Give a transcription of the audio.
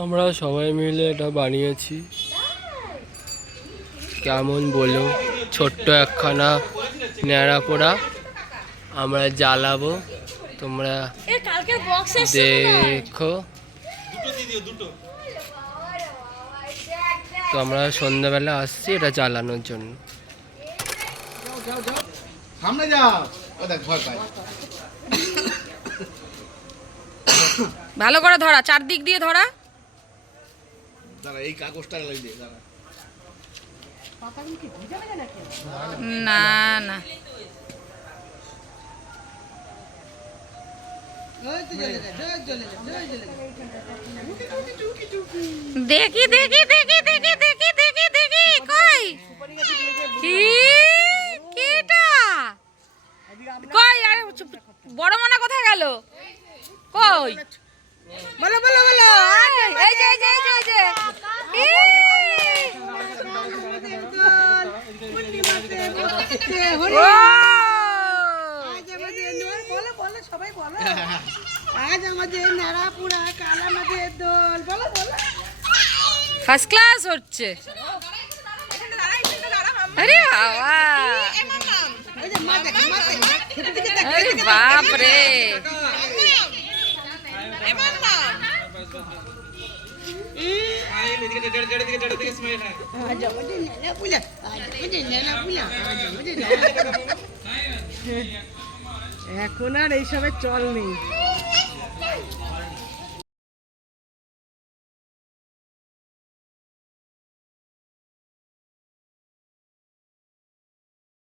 আমরা সবাই মিলে এটা বানিয়েছি। কেমন বলো? ছোট্ট একখানা ন্যাড়া পোড়া। আমরা জ্বালাবো। তোমরা দেখো। তো আমরা সন্ধ্যাবেলা আসছি এটা জ্বালানোর জন্য। সামনে যাও। ও দেখ ভয় পায়। ভালো করে ধরা চারদিক দিয়ে ধরা। দাঁড়া, এই কাগজটা দাঁড়া। না না। দেখি দেখি দেখি দেখি দেখি দেখি দেখি, কই? কি, কিটা? কই, আরে বড় মনা কোথায় গেল? কই? বলো বলো বলো। এই যে এই যে এই যে এই যে। ই! ও! আজ আমাদের নাড়াপুরা কালামাদের দোল বলো বলো। ফার্স্ট ক্লাস হচ্ছে। আরে বাবা। আরে বাপ রে আজ আমাদের নাড়াপুরা আজ আমাদের নাড়াপুরা আজ আমাদের নাড়াপুরা এখন আর এইসবের চল নেই।